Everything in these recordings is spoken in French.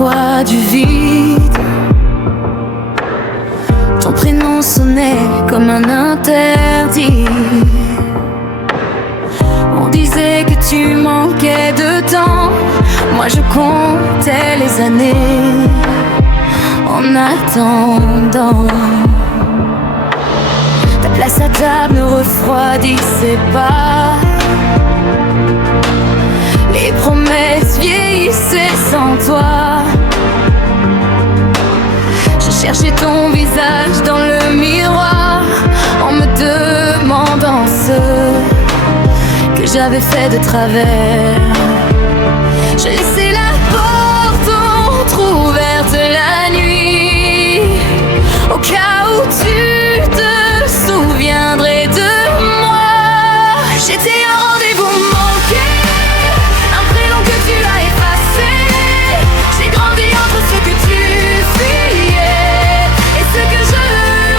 poids du vide. Ton prénom sonnait comme un interdit. On disait que tu manquais de temps. Moi je comptais les années en attendant. Ta place à table ne refroidissait pas. Les promesses vieillissaient sans toi. Je cherchais ton visage dans le miroir en me demandant ce que j'avais fait de travers. J'ai laissé la porte entrouverte la nuit, au cas où tu te souviendrais de moi. J'étais un rendez-vous manqué, un prénom que tu as effacé. J'ai grandi entre ce que tu fuyais et ce que je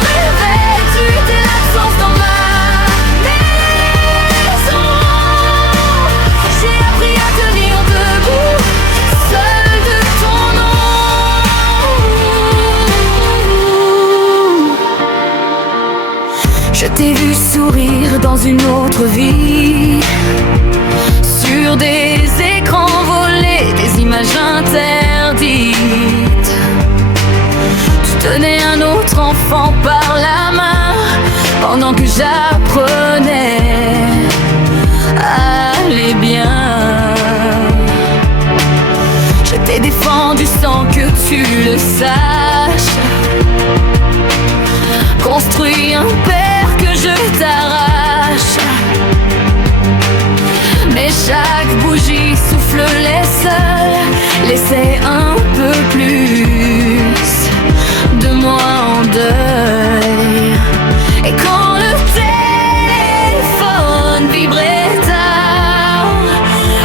rêvais. Tu étais l'absence dans ma maison. J'ai appris à tenir debout, seul de ton nom. Je t'ai vu sourire dans une autre vie, sur des écrans volés, des images interdites. Tu tenais un autre enfant par la main pendant que j'apprenais à aller bien. Je t'ai défendu sans que tu le saches, construit un père que je t'arrache. Mais chaque bougie souffle les seuls, laissez un peu plus de moi en deuil. Et quand le téléphone vibrait tard,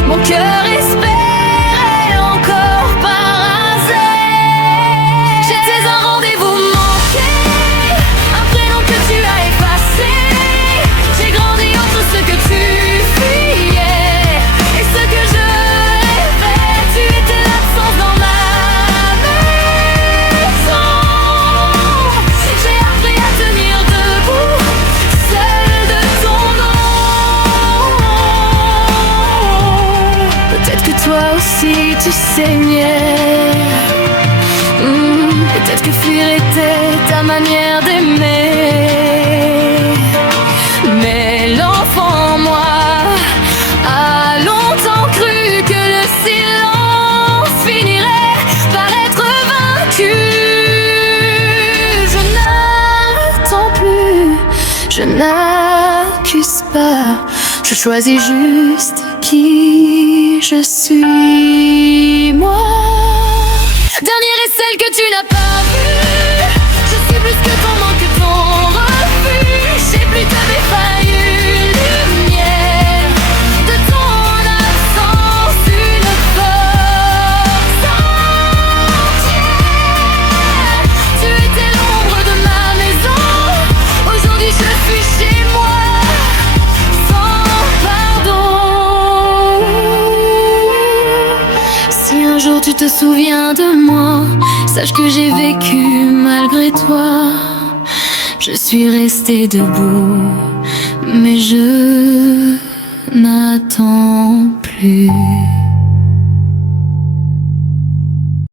mon cœur espérait encore par hasard. J'étais un rendez-vous manqué, un prénom que tu as effacé. J'ai grandi entre ce que tu fuyais et ce que je rêvais. Tu étais l'absence dans ma maison. J'ai appris à tenir debout, seul de ton nom. Peut-être que toi aussi tu saignais. Peut-être que fuir était ta manière d'aimer. Mais l'enfant en moi a longtemps cru que le silence finirait par être vaincu. Je n'attends plus, je n'accuse pas. Je choisis juste qui je suis, moi. Dernière est celle que tu n'as pas vue. Je suis plus que ton manque, que ton refus. J'ai plus ta défaillée lumière de ton absence, une force entière. Tu étais l'ombre de ma maison. Aujourd'hui je suis chez moi, sans pardon. Si un jour tu te souviens de moi, sache que j'ai vécu malgré toi. Je suis restée debout, mais je n'attends plus.